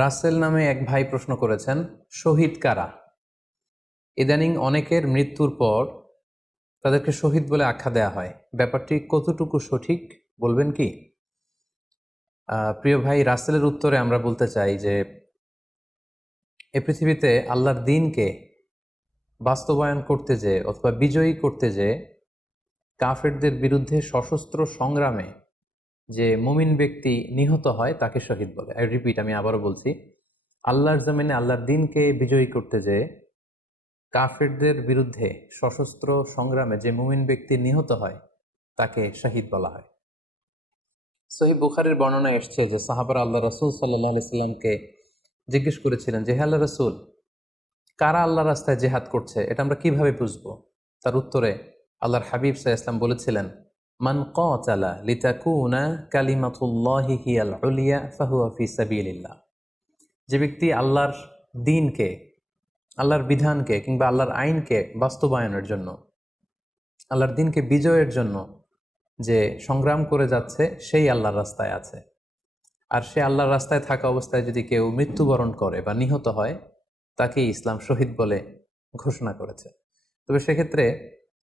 রাসেল নামে এক ভাই প্রশ্ন করেছেন, শহীদ কারা? ইদানিং অনেকের মৃত্যুর পর তাদেরকে শহীদ বলে আখ্যা দেয়া হয়। ব্যাপারটি কতটুকু সঠিক বলবেন কি? প্রিয় ভাই, রাসেলের উত্তরে আমরা বলতে চাই যে এ পৃথিবীতে আল্লাহর দ্বীনকে বাস্তবায়ন করতে যেয়ে অথবা বিজয়ী করতে যেয়ে কাফেরদের বিরুদ্ধে সশস্ত্র সংগ্রামে যে মুমিন ব্যক্তি নিহত হয় তাকে শহীদ বলে। আই রিপিট, আমি আবারও বলছি, আল্লাহর জমিনে আল্লাহর দ্বীনকে বিজয়ী করতে যেয়ে কাফেরদের বিরুদ্ধে সশস্ত্র সংগ্রামে যে মুমিন ব্যক্তি নিহত হয় তাকে শহীদ বলা হয়। সহিহ বুখারীর বর্ণনা এসছে যে সাহাবারা আল্লাহ রাসূল সাল্লাল্লাহু আলাইহি সাল্লামকে জিজ্ঞেস করেছিলেন যে, হে আল্লাহ রাসূল, কারা আল্লাহ রাস্তায় জেহাদ করছে এটা আমরা কিভাবে বুঝবো? তার উত্তরে আল্লাহর হাবিব সাল্লাল্লাহু আলাইহি সাল্লাম বলেছিলেন, মান কাতালা লিতাকুনা কালিমাতুল্লাহি হিয়াল উলিয়া ফাহুয়া ফি সাবিলিল্লাহ। যে ব্যক্তি আল্লাহর দ্বীনকে, আল্লাহর বিধানকে কিংবা আল্লাহর আইনকে বাস্তবায়নের জন্য, আল্লাহর দ্বীনকে বিজয়ের জন্য যে সংগ্রাম করে যাচ্ছে, সেই আল্লাহর রাস্তায় আছে। আর সে আল্লাহর রাস্তায় থাকা অবস্থায় যদি কেউ মৃত্যুবরণ করে বা নিহত হয়, তাকেই ইসলাম শহীদ বলে ঘোষণা করেছে। তবে সেক্ষেত্রে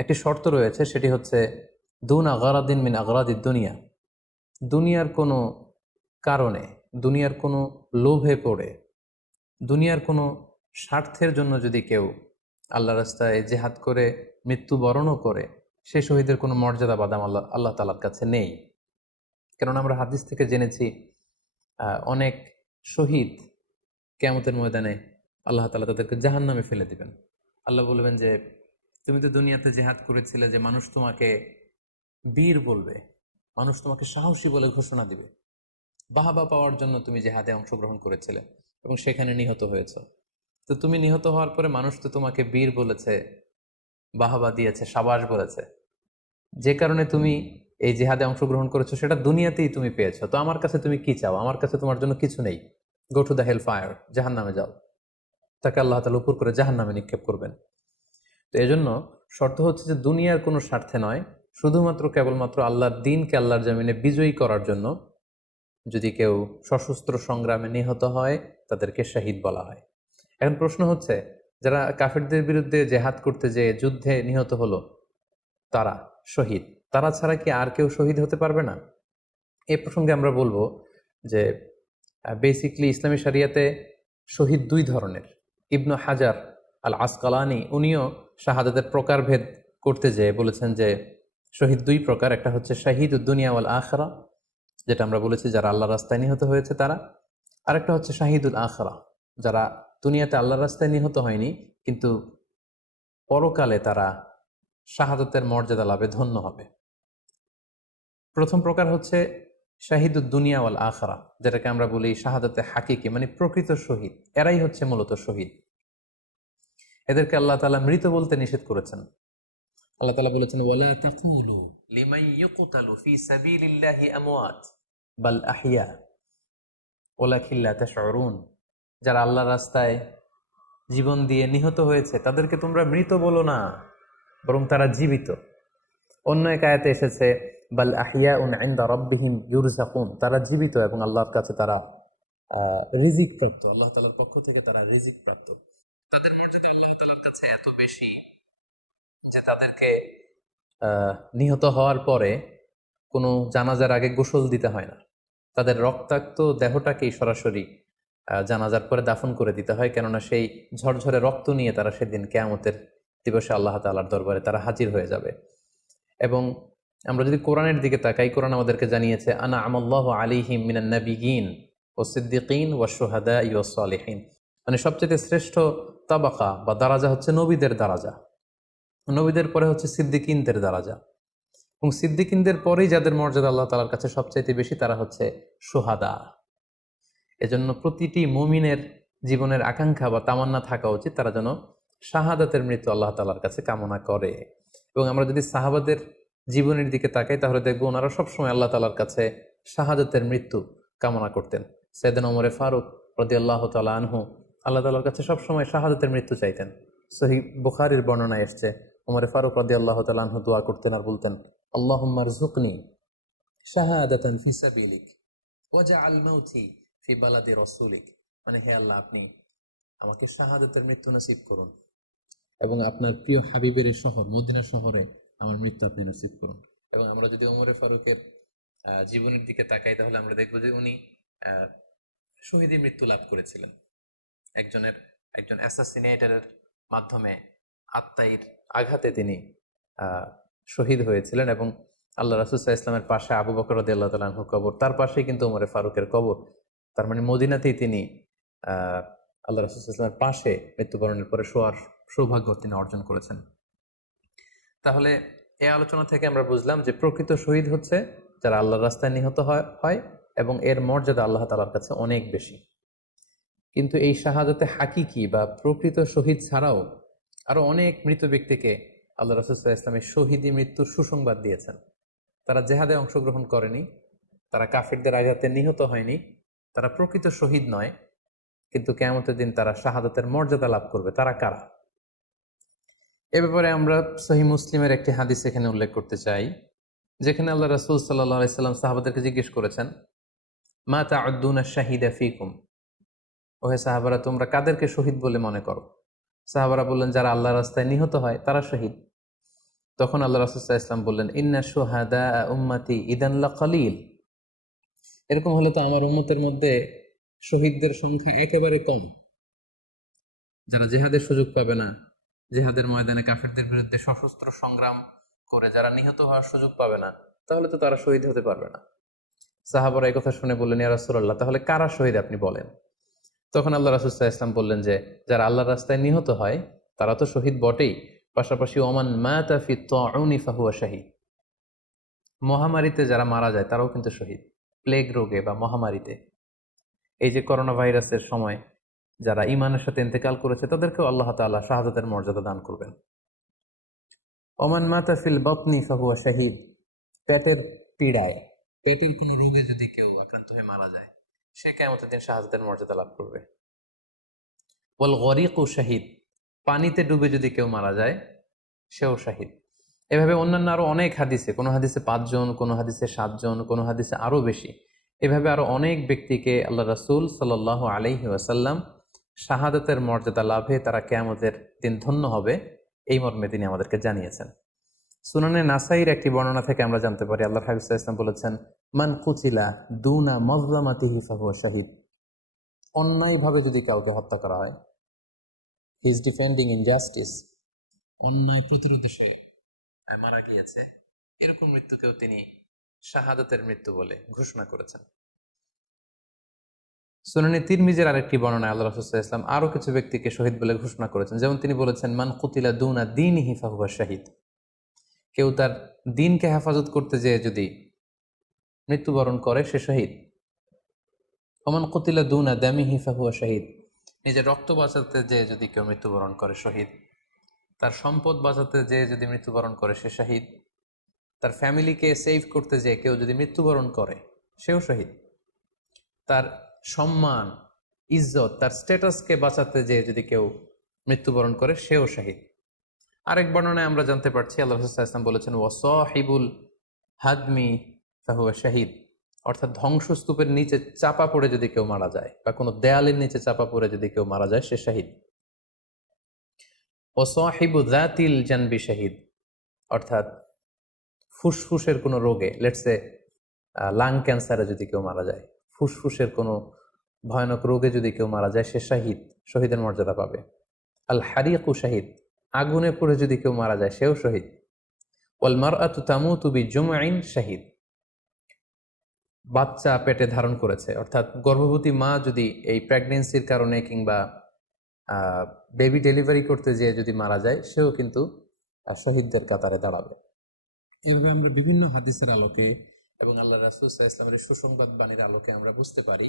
একটি শর্ত রয়েছে, সেটি হচ্ছে দুন আগারাদিন মিন আগারাদিদ দুনিয়া। দুনিয়ার কোনো কারণে, দুনিয়ার কোনো লোভে পড়ে, দুনিয়ার কোনো স্বার্থের জন্য যদি কেউ আল্লাহ রাস্তায় জেহাদ করে মৃত্যুবরণও করে, সে শহীদের কোনো মর্যাদা বাদাম আল্লাহ তাআলার কাছে নেই। কারণ আমরা হাদিস থেকে জেনেছি অনেক শহীদ কিয়ামতের ময়দানে আল্লাহ তাআলা তাদেরকে জাহান্নামে ফেলে দিবেন। আল্লাহ বলবেন যে, তুমি তো দুনিয়াতে জেহাদ করেছিলে যে মানুষ তোমাকে বীর বলবে, মানুষ তোমাকে সাহসী বলে ঘোষণা দিবে, বাহাবা পাওয়ার জন্য তুমি জেহাদে অংশগ্রহণ করেছিলে এবং সেখানে নিহত হয়েছ। তো তুমি নিহত হওয়ার পরে মানুষ তো তোমাকে বীর বলেছে, বাহাবা দিয়েছে, সাবাস বলেছে, যে কারণে তুমি এই জেহাদে অংশগ্রহণ করেছো সেটা দুনিয়াতেই তুমি পেয়েছো। তো আমার কাছে তুমি কি চাও? আমার কাছে তোমার জন্য কিছু নেই। Go to the hell fire, জাহান নামে যাও। তাকে আল্লাহ তাআলা উপর করে জাহান নামে নিক্ষেপ করবেন। তো এজন্য শর্ত হচ্ছে যে দুনিয়ার কোনো স্বার্থে নয়, শুধুমাত্র কেবলমাত্র আল্লাহর দ্বীনকে আল্লাহর জমিনে বিজয়ী করার জন্য যদি কেউ সশস্ত্র সংগ্রামে নিহত হয়, তাদেরকে শহীদ বলা হয়। এখন প্রশ্ন হচ্ছে, যারা কাফেরদের বিরুদ্ধে জেহাদ করতে যেয়ে যুদ্ধে নিহত হলো, তারা শহীদ, তারা ছাড়া কি আর কেউ শহীদ হতে পারবে না? এই প্রসঙ্গে আমরা বলবো যে বেসিকলি ইসলামী শরিয়াতে শহীদ দুই ধরনের। ইবনু হাজার আল আসকালানি উনিও শাহাদাতের প্রকারভেদ করতে যেয়ে বলেছেন যে শহীদ দুই প্রকার। একটা হচ্ছে শাহিদ উদ্দুনিয়া ওয়াল আখরা, যেটা আমরা বলেছি যারা আল্লাহর রাস্তায় নিহত হয়েছে তারা। আরেকটা হচ্ছে শাহিদুল আখরা, যারা দুনিয়াতে আল্লাহর রাস্তায় নিহত হয়নি কিন্তু পরকালে তারা শাহাদাতের মর্যাদা লাভে ধন্য হবে। প্রথম প্রকার হচ্ছে শাহিদুদ দুনিয়া ওয়াল আখরা, যেটাকে আমরা বলি শাহাদাতে হাকিকি, মানে প্রকৃত শহীদ। এরাই হচ্ছে মূলত শহীদ। এদেরকে আল্লাহ তাআলা মৃত বলতে নিষেধ করেছেন। আল্লাহ তাআলা বলেছেন, ওয়ালা তাকুলু লিমান ইউকতালু ফি সাবিলিল্লাহি আমওয়াত বাল আহইয়া ওয়ালাকিন লা তাশউরুন। যারা আল্লাহর রাস্তায় জীবন দিয়ে নিহত হয়েছে তাদেরকে তোমরা মৃত বলো না, বরং তারা জীবিত। অন্য এক আয়াতে এসেছে, বাল আহিয়াউন ইনদা রাব্বিহিম ইউরযাকুন, তারা জীবিত এবং আল্লাহর কাছে তারা রিজিক প্রাপ্ত, আল্লাহ তাআলার পক্ষ থেকে তারা রিজিক প্রাপ্ত। তাদের মর্যাদা আল্লাহ তাআলার কাছে এত বেশি যে তাদেরকে নিহত হওয়ার পরে কোনো জানাজার আগে গোসল দিতে হয় না। তাদের রক্তাক্ত দেহটাকেই সরাসরি জানাজার পরে দাফন করে দিতে হয়, কেননা সেই ঝরঝরে রক্ত নিয়ে তারা সেদিন কিয়ামতের দিবসে আল্লাহ তাআলার দরবারে তারা হাজির হয়ে যাবে। এবং আমরা যদি কোরআনের দিকে তাকাই, কোরআন আমাদেরকে জানিয়েছে, আনা আমাল্লাহু আলাইহিম মিনান নাবিয়িন ওয়াস সিদ্দিকিন ওয়াশ শুহাদাই ওয়াস সালিহিন, মানে সবচেয়ে শ্রেষ্ঠ তাবাকা বা দারাজা হচ্ছে নবীদের দারাজা, নবীদের পরে হচ্ছে সিদ্দিকিনদের দারাজা, এবং সিদ্দিকিনদের পরেই যাদের মর্যাদা আল্লাহ তাআলার কাছে সবচাইতে বেশি তারা হচ্ছে শুহাদা। এজন্য প্রতিটি মুমিনের জীবনের আকাঙ্ক্ষা বা তামান্না থাকা উচিত তারা যেন শাহাদাতের মৃত্যু আল্লাহ তাআলার কাছে কামনা করে। এবং আমরা যদি সাহাবাদের জীবনের দিকে তাকাই তাহলে দেখবো ওনারা সবসময় আল্লাহ তাআলার কাছে শাহাদাতের মৃত্যু কামনা করতেন। সাইয়েদনা ওমর ফারুক রাদিয়াল্লাহু তাআলা আনহু আল্লাহ তাআলার কাছে সবসময় শাহাদাতের মৃত্যু চাইতেন। সহিহ বুখারীর বর্ণনায় এসেছে, ওমর ফারুক রাদিয়াল্লাহু তাআলা আনহু দোয়া করতেন আর বলতেন, আল্লাহুম্মা রযুকনি শাহাদাতান ফি সাবিলিক ওয়াজআল মাউতি ফি বালাদি রাসূলিক। মানে হে আল্লাহ, আপনি আমাকে শাহাদাতের মৃত্যু নসিব করুন এবং আপনার প্রিয় হাবিবের এই শহর মদিনা শহরে আমার মৃত্যু আপনি নসিব করুন। এবং আমরা যদি ওমরে ফারুকের জীবনের দিকে তাকাই, তাহলে আমরা দেখবো যে উনি আহ, শহীদী মৃত্যু লাভ করেছিলেন। একজন অ্যাসাসিনেটরের মাধ্যমে আত্মাইর আঘাতে তিনি আহ, শহীদ হয়েছিলেন। এবং আল্লাহ রাসূল সাল্লাল্লাহু আলাইহি ইসলামের পাশে আবু বকর রাদিয়াল্লাহু তাআলা আনহু কবর, তার পাশেই কিন্তু ওমরে ফারুকের কবর। তার মানে মদিনাতেই তিনি আহ আল্লাহ রাসূল সাল্লাল্লাহু আলাইহি ইসলামের পাশে মৃত্যুবরণের পরে শোয়ার সৌভাগ্য তিনি অর্জন করেছেন। তাহলে এই আলোচনা থেকে আমরা বুঝলাম যে প্রকৃত শহীদ হচ্ছে যারা আল্লাহর রাস্তায় নিহত হয় এবং এর মর্যাদা আল্লাহ তাআলার কাছে অনেক বেশি। কিন্তু এই শাহাদাতে হাকিকি বা প্রকৃত শহীদ ছাড়াও আরো অনেক মৃত ব্যক্তিকে আল্লাহ রাসূল সাল্লাল্লাহু আলাইহি ওয়াসাল্লাম শহীদি মৃত্যুর সুসংবাদ দিয়েছেন। তারা জেহাদে অংশগ্রহণ করেনি, তারা কাফিরদের আঘাতে নিহত হয়নি, তারা প্রকৃত শহীদ নয়, কিন্তু কিয়ামতের দিন তারা শাহাদাতের মর্যাদা লাভ করবে। তারা কারা? এ ব্যাপারে আমরা সহিহ মুসলিমের একটি হাদিস এখানে উল্লেখ করতে চাই, যেখানে আল্লাহ রাসূল সাল্লাল্লাহু আলাইহি সাল্লাম সাহাবাদেরকে জিজ্ঞেস করেছেন, মা তাউদ্দুনা শাহিদা ফিকুম, ওহে সাহাবারা, তোমরা কাদেরকে শহীদ বলে মনে করো? সাহাবারা বললেন, যারা আল্লাহর রাস্তায় নিহত হয় তারা শহীদ। তখন আল্লাহ রাসূল সাল্লাল্লাহু আলাইহি ওয়াসাল্লাম বললেন, ইন্না শুহাদা উম্মতি ইদান লাকালিল, এরকম হলে তো আমার উম্মতের মধ্যে শহীদদের সংখ্যা একেবারে কম। যারা জেহাদের সুযোগ পাবে না, জেহাদের ময়দানে কাফেরদের বিরুদ্ধে সশস্ত্র সংগ্রাম করে যারা নিহত হওয়ার সুযোগ পাবে না, তাহলে তো তারা শহীদ হতে পারবে না। সাহাবারা এই কথা শুনে বললেন, ইয়া রাসূলুল্লাহ, তাহলে কারা শহীদ আপনি বলেন। তখন আল্লাহ রাসূল সাল্লাল্লাহু আলাইহি ওয়াসাল্লাম বললেন যে, যারা আল্লাহর রাস্তায় নিহত হয় তারা তো শহীদ বটেই, পাশাপাশি ওমান মাতা ফি তাউনি ফাহুয়া শাহীদ, মহামারীতে যারা মারা যায় তারাও কিন্তু শহীদ। প্লেগ রোগে বা মহামারীতে, এই যে করোনা ভাইরাসের সময় যারা ঈমানের সাথে ইন্তেকাল করেছে তাদেরকেও আল্লাহ তাআলা শাহাদাতের মর্যাদা দান করবেন। ওমান মাতা ফিল বাতনি ফাহুয়া শাহীদ, পেটের পীড়ায়, পেটের কোনো রোগে যদি কেউ আক্রান্ত হয়ে মারা যায়, সে কিয়ামতের দিন শাহাদাতের মর্যাদা লাভ করবে। ওয়াল গরিকু শাহীদ, পানিতে ডুবে যদি কেউ মারা যায় সেও শাহীদ। এভাবে অন্যান্য আরো অনেক হাদিসে, কোনো হাদিসে 5 জন, কোনো হাদিসে 7 জন, কোনো হাদিসে আরো বেশি, এভাবে আরো অনেক ব্যক্তিকে আল্লাহ রাসূল সাল্লাল্লাহু আলাইহি ওয়াসাল্লাম শাহাদাতের মর্যাদা লাভে তারা কিয়ামতের দিন ধন্য হবে এই মর্মে তিনি আমাদেরকে জানিয়েছেন। সুনানে নাসাইর একটি বর্ণনা থেকে আমরা জানতে পারি, আল্লাহর হাবিব সাল্লাল্লাহু আলাইহি ওয়াসাল্লাম বলেছেন, মান কুতিলা দুনা মাজলামাতিহি ফাহুয়া শাহীদ, অন্যায়ভাবে যদি কাউকে হত্যা করা হয়, হি ইজ ডিফেন্ডিং ইনজাস্টিস, অন্যায় প্রতিরোধে সে মারা গিয়েছে, এরকম মৃত্যুকেও তিনি শাহাদাতের মৃত্যু বলে ঘোষণা করেছেন। সুনানে তিরমিজির আরেকটি বর্ণনায় আল্লাহ রাসূল সাল্লাল্লাহু আলাইহি ওয়াসাল্লাম আরো কিছু ব্যক্তিকে শহীদ বলে ঘোষণা করেছেন। যেমন তিনি বলেছেন, মান কুতিলা দুনা দীনিহি ফাহুয়া শাহীদ, কেউ তার দিনকে হেফাজত করতে যেয়ে যদি মৃত্যুবরণ করে সে শহীদ। ওমান কুতিলা দুনা দামিহি ফাহুয়া শাহীদ, নিজের রক্ত বাঁচাতে যেয়ে যদি কেউ মৃত্যুবরণ করে শহীদ। তার সম্পদ বাঁচাতে যেয়ে যদি মৃত্যুবরণ করে সে শহীদ। তার ফ্যামিলিকে সেভ করতে যেয়ে কেউ যদি মৃত্যুবরণ করে সেও শহীদ। তার সম্মান, ইজ্জত, তার স্ট্যাটাসকে বাঁচাতে যেয়ে যদি কেউ মৃত্যুবরণ করে সেও শহীদ। আরেক বর্ণনায় আমরা জানতে পারছি, আল্লাহ রাসূল সাল্লাল্লাহু আলাইহি ওয়াসাল্লাম বলেছেন, ওয়াসাহিবুল হাদমি ফাহুয়া শাহীদ, অর্থাৎ ধ্বংসস্তূপের নিচে চাপা পড়ে যদি কেউ মারা যায় বা কোনো দেয়ালের নিচে চাপা পড়ে যদি কেউ মারা যায় সে শহীদ। ওয়াসাহিবু যাতিল জানবি শাহীদ, অর্থাৎ ফুসফুসের কোনো রোগে, লেটসে লাং ক্যান্সারে যদি কেউ মারা যায়, ফুসফুসের কোনো ভয়ানক রোগে যদি কেউ মারা যায় সে শাহীদ, শহীদের মর্যাদা পাবে। আল হারিকু শাহীদ, আগুনে পুড়ে যদি কেউ মারা যায় সেও শহীদ। ওয়াল মারআতু তামুতু বিজুমঈন শাহীদ, বাচ্চা পেটে ধারণ করেছে, অর্থাৎ গর্ভবতী মা যদি এই প্রেগনেন্সির কারণে কিংবা বেবি ডেলিভারি করতে যেয়ে যদি মারা যায় সেও কিন্তু শহীদদের কাতারে দাঁড়াবে। এভাবে আমরা বিভিন্ন হাদিসের আলোকে এবং আল্লাহ রাসূল সাল্লাল্লাহু আলাইহি ওয়াসাল্লামের সুসংবাদ বাণীর আলোকে আমরা বুঝতে পারি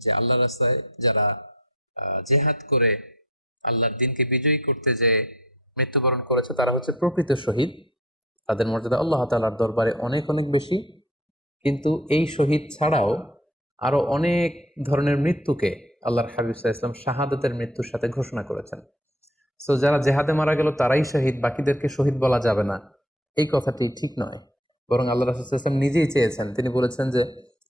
যে আল্লাহ রাস্তায় যারা জেহাদ করে আল্লাহর দিনকে বিজয়ী করতে যে মৃত্যুবরণ করেছে তারা হচ্ছে প্রকৃত শহীদ। তাদের মর্যাদা আল্লাহ তাআলার দরবারে অনেক অনেক বেশি। কিন্তু এই শহীদ ছাড়াও আরো অনেক ধরনের মৃত্যুকে আল্লাহর হাবিব সাল্লাল্লাহু আলাইহি ওয়াসাল্লাম শাহাদাতের মৃত্যুর সাথে ঘোষণা করেছেন। সো যারা জেহাদে মারা গেল তারাই শহীদ, বাকিদেরকে শহীদ বলা যাবে না, এই কথাটি ঠিক নয়। বরং আল্লাহ রাসূল সাল্লাল্লাহু আলাইহি ওয়াসাল্লাম নিজেই চেয়েছেন, তিনি বলেছেন যে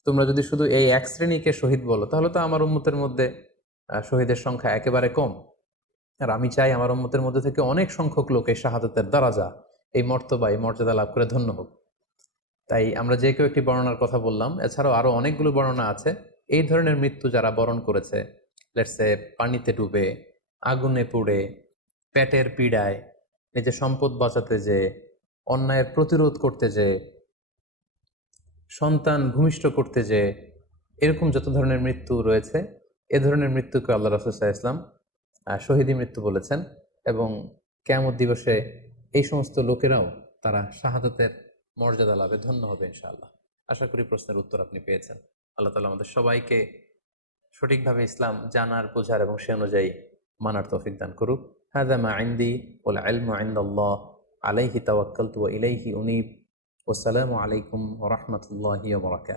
তোমরা যদি শুধু এই এক শ্রেণীকে শহীদ বলো তাহলে তো আমার উম্মতের মধ্যে শহীদের সংখ্যা একেবারে কম। আর আমি চাই আমার উম্মতের মধ্যে থেকে অনেক সংখ্যক লোক এই শাহাদাতের দারাজা, এই মর্তবা, এই মর্যাদা লাভ করে ধন্য হোক। তাই আমরা যে কেউ একটি বর্ণনার কথা বললাম, এছাড়াও আরো অনেকগুলো বর্ণনা আছে। এই ধরনের মৃত্যু যারা বরণ করেছে, লেটসে পানিতে ডুবে, আগুনে পুড়ে, পেটের পীড়ায়, নিজের সম্পদ বাঁচাতে যে, অন্যায়ের প্রতিরোধ করতে যে, সন্তান ভূমিষ্ঠ করতে যে, এরকম যত ধরনের মৃত্যু রয়েছে, এ ধরনের মৃত্যুকে আল্লাহ রাসূল সাল্লাল্লাহু আলাইহি ওয়াসাল্লাম শহীদী মৃত্যু বলেছেন। এবং কিয়ামত দিবসে এই সমস্ত লোকেরাও তারা শাহাদাতের মর্যাদা লাভে ধন্য হবে ইনশাআল্লাহ। আশা করি প্রশ্নের উত্তর আপনি পেয়েছেন। আল্লাহ তাআলা আমাদের সবাইকে সঠিকভাবে ইসলাম জানার, বোঝার এবং সে অনুযায়ী মানার তৌফিক দান করুক। হাযা মা ইনদি ওয়াল ইলমু ইনদাল্লাহ আলাইহি তাওয়াক্কালতু ওয়া ইলাইহি উনীব। ওয়াসসালামু আলাইকুম ওয়া রাহমাতুল্লাহি ওয়া বারাকাতুহু।